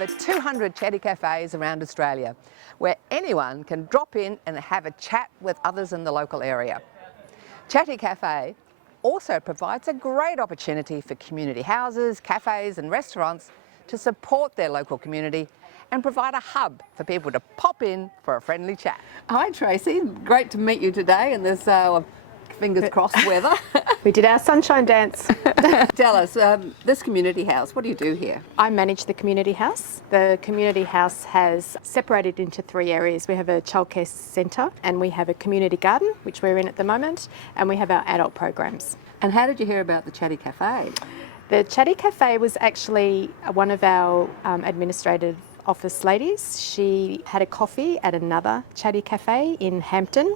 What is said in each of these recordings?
over 200 Chatty Cafes around Australia, where anyone can drop in and have a chat with others in the local area. Chatty Cafe also provides a great opportunity for community houses, cafes and restaurants to support their local community and provide a hub for people to pop in for a friendly chat. Hi Tracy, great to meet you today in this fingers crossed weather. We did our sunshine dance. Tell us, this community house, what do you do here? I manage the community house. The community house has separated into 3 areas. We have a childcare centre and we have a community garden, which we're in at the moment, and we have our adult programs. And how did you hear about the Chatty Cafe? The Chatty Cafe was actually one of our administrative office ladies. She had a coffee at another Chatty Cafe in Hampton.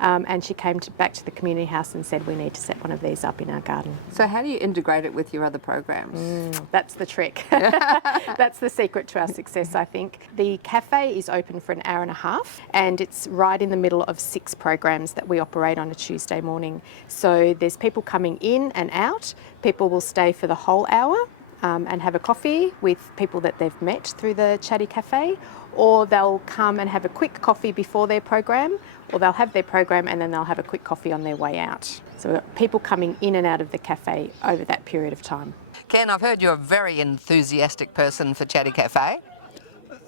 And she came back to the community house and said we need to set one of these up in our garden. So how do you integrate it with your other programs? That's the trick. That's the secret to our success, I think. The cafe is open for an hour and a half and it's right in the middle of 6 programs that we operate on a Tuesday morning. So there's people coming in and out. People will stay for the whole hour and have a coffee with people that they've met through the Chatty Cafe, or they'll come and have a quick coffee before their program, or they'll have their program and then they'll have a quick coffee on their way out. So we've got people coming in and out of the cafe over that period of time. Ken, I've heard you're a very enthusiastic person for Chatty Cafe.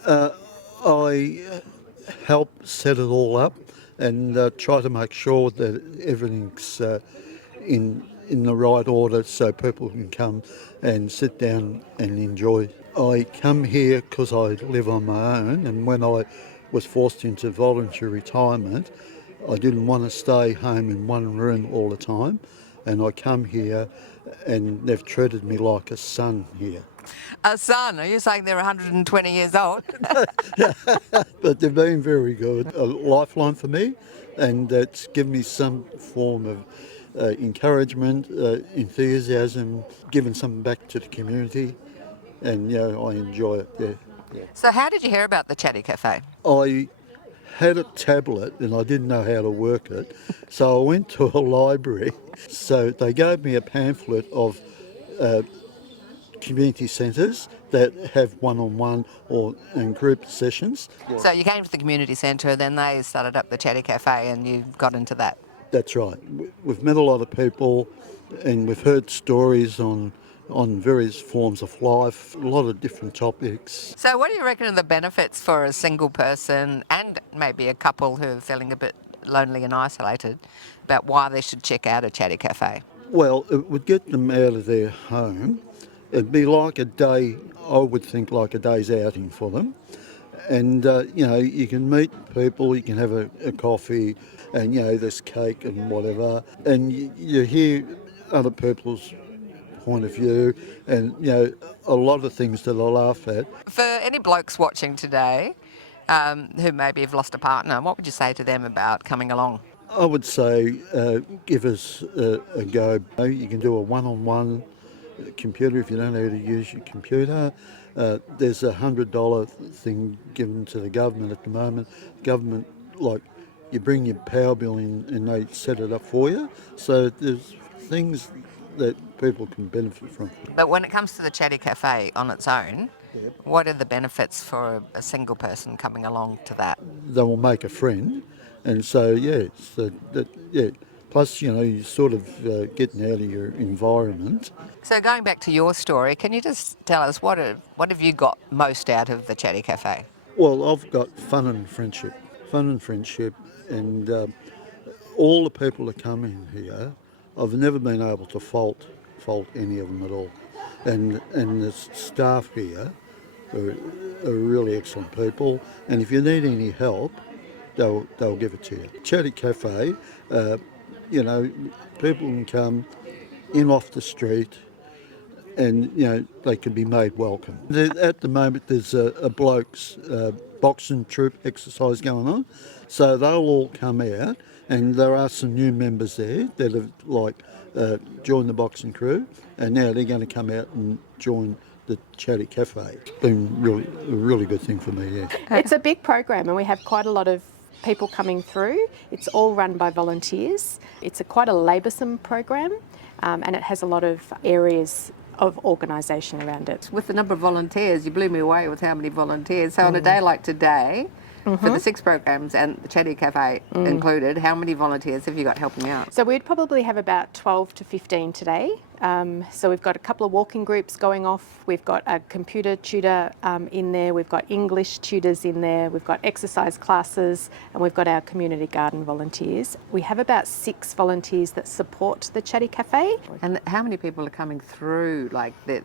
I help set it all up and try to make sure that everything's in the right order so people can come and sit down and enjoy. I come here because I live on my own, and when I was forced into voluntary retirement, I didn't want to stay home in one room all the time, and I come here and they've treated me like a son here. A son? Are you saying they're 120 years old? But they've been very good. A lifeline for me, and it's given me some form of encouragement, enthusiasm, giving something back to the community, and I enjoy it. Yeah. So how did you hear about the Chatty Cafe? I had a tablet and I didn't know how to work it, so I went to a library. So they gave me a pamphlet of community centres that have one-on-one or in group sessions. So you came to the community centre, then they started up the Chatty Cafe and you got into that? That's right. We've met a lot of people and we've heard stories on various forms of life, a lot of different topics. So what do you reckon are the benefits for a single person and maybe a couple who are feeling a bit lonely and isolated about why they should check out a Chatty Cafe? Well, it would get them out of their home. It'd be like a day, I would think like a day's outing for them. And, you can meet people, you can have a coffee and, there's cake and whatever. And you hear other people's point of view and, a lot of things that I laugh at. For any blokes watching today who maybe have lost a partner, what would you say to them about coming along? I would say give us a go. You can do a one-on-one computer if you don't know how to use your computer. There's a $100 thing given to the government at the moment. Government, you bring your power bill in and they set it up for you. So there's things that people can benefit from. But when it comes to the Chatty Cafe on its own, what are the benefits for a single person coming along to that? They will make a friend, and so plus you're sort of getting out of your environment. So going back to your story, can you just tell us what have you got most out of the Chatty Cafe? Well, I've got fun and friendship, and all the people that come in here, I've never been able to fault any of them at all. And the staff here are really excellent people. And if you need any help, they'll give it to you. Chatty Cafe, people can come in off the street and, they can be made welcome. At the moment, there's a blokes boxing troop exercise going on. So they'll all come out. And there are some new members there that have joined the boxing crew, and now they're going to come out and join the Chatty Cafe. It's been a really good thing for me, yeah. It's a big program and we have quite a lot of people coming through. It's all run by volunteers. It's quite a laboursome program and it has a lot of areas of organisation around it. With the number of volunteers, you blew me away with how many volunteers. So on a day like today, for the 6 programs and the Chatty Cafe included, how many volunteers have you got helping out? So we'd probably have about 12 to 15 today. So we've got a couple of walking groups going off. We've got a computer tutor in there. We've got English tutors in there. We've got exercise classes, and we've got our community garden volunteers. We have about 6 volunteers that support the Chatty Cafe. And how many people are coming through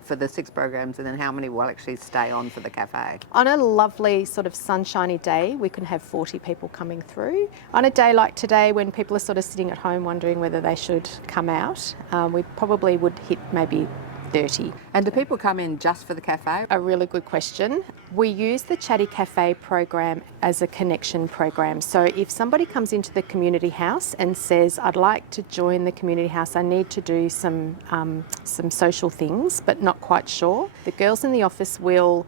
for the 6 programs, and then how many will actually stay on for the cafe? On a lovely sort of sunshiny day, we can have 40 people coming through. On a day like today, when people are sort of sitting at home wondering whether they should come out, we probably would hit maybe 30. And do people come in just for the cafe? A really good question. We use the Chatty Cafe program as a connection program. So if somebody comes into the community house and says, I'd like to join the community house, I need to do some social things, but not quite sure, the girls in the office will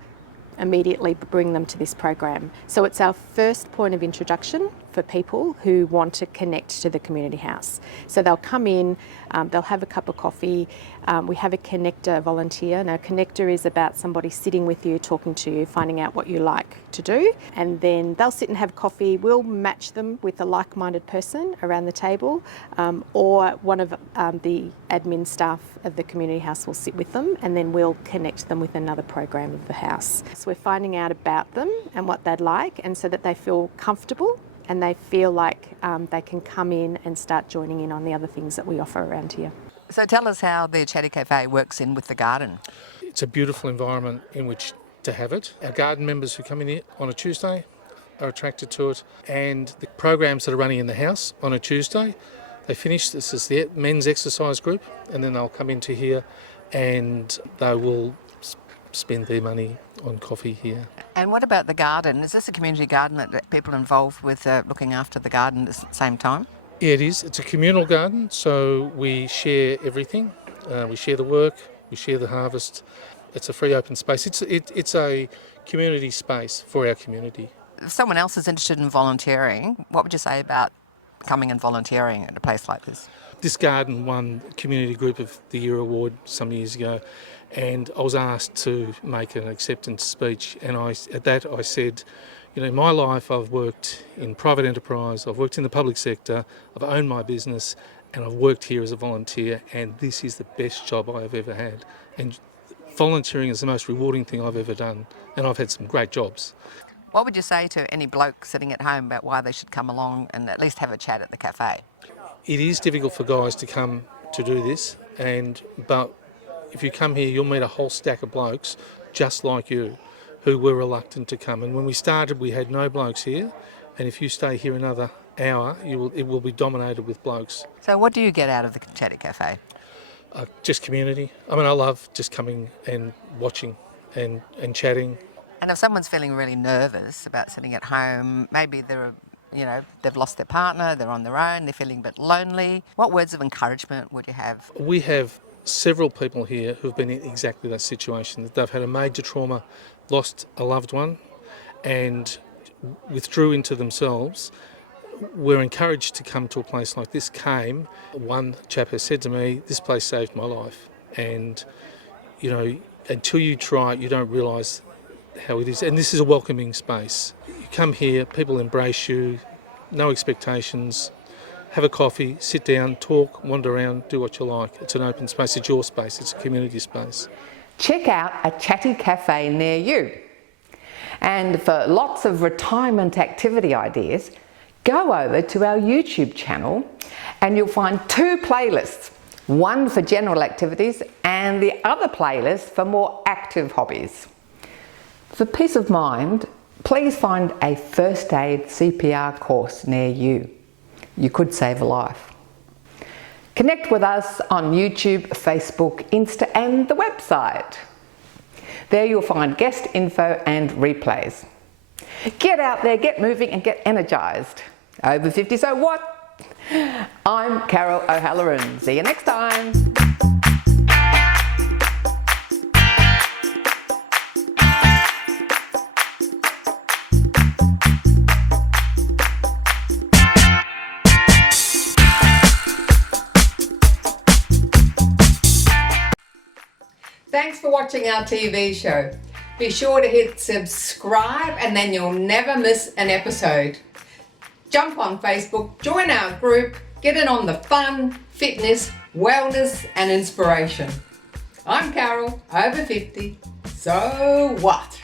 immediately bring them to this program. So it's our first point of introduction for people who want to connect to the community house. So they'll come in, they'll have a cup of coffee. We have a connector volunteer. Now, connector is about somebody sitting with you, talking to you, finding out what you like to do, and then they'll sit and have coffee. We'll match them with a like-minded person around the table, or one of the admin staff of the community house will sit with them, and then we'll connect them with another program of the house. So we're finding out about them and what they'd like, and so that they feel comfortable and they feel like they can come in and start joining in on the other things that we offer around here. So tell us how the Chatty Cafe works in with the garden. It's a beautiful environment in which to have it. Our garden members who come in here on a Tuesday are attracted to it, and the programs that are running in the house on a Tuesday, they finish. This is the men's exercise group, and then they'll come into here and they will spend their money on coffee here. And what about the garden? Is this a community garden that people are involved with looking after the garden at the same time? Yeah, it is. It's a communal garden, so we share everything. We share the work, we share the harvest. It's a free open space. It's a community space for our community. If someone else is interested in volunteering, what would you say about coming and volunteering at a place like this? This garden won Community Group of the Year award some years ago, and I was asked to make an acceptance speech, and I said, you know, in my life I've worked in private enterprise, I've worked in the public sector, I've owned my business, and I've worked here as a volunteer, and this is the best job I've ever had. And volunteering is the most rewarding thing I've ever done, and I've had some great jobs. What would you say to any bloke sitting at home about why they should come along and at least have a chat at the cafe? It is difficult for guys to come to do this, but if you come here, you'll meet a whole stack of blokes just like you who were reluctant to come. And when we started, we had no blokes here, and if you stay here another hour, it will be dominated with blokes. So what do you get out of the Chatty Cafe? Just community. I mean, I love just coming and watching and chatting. And if someone's feeling really nervous about sitting at home, maybe they've lost their partner, they're on their own, they're feeling a bit lonely, what words of encouragement would you have? We have several people here who've been in exactly that situation. They've had a major trauma, lost a loved one, and withdrew into themselves. We're encouraged to come to a place like this. One chap has said to me, this place saved my life. And, you know, until you try it, you don't realise how it is. And this is a welcoming space. You come here, people embrace you, no expectations, have a coffee, sit down, talk, wander around, do what you like. It's an open space, it's your space, it's a community space. Check out a Chatty Cafe near you. And for lots of retirement activity ideas, go over to our YouTube channel and you'll find 2 playlists, one for general activities and the other playlist for more active hobbies. For peace of mind, please find a first aid CPR course near you. You could save a life. Connect with us on YouTube, Facebook, Insta and the website. There you'll find guest info and replays. Get out there, get moving and get energised. Over 50, so what? I'm Carol O'Halloran. See you next time. Thanks for watching our TV show. Be sure to hit subscribe and then you'll never miss an episode. Jump on Facebook, join our group, get in on the fun, fitness, wellness and inspiration. I'm Carol, over 50. So what?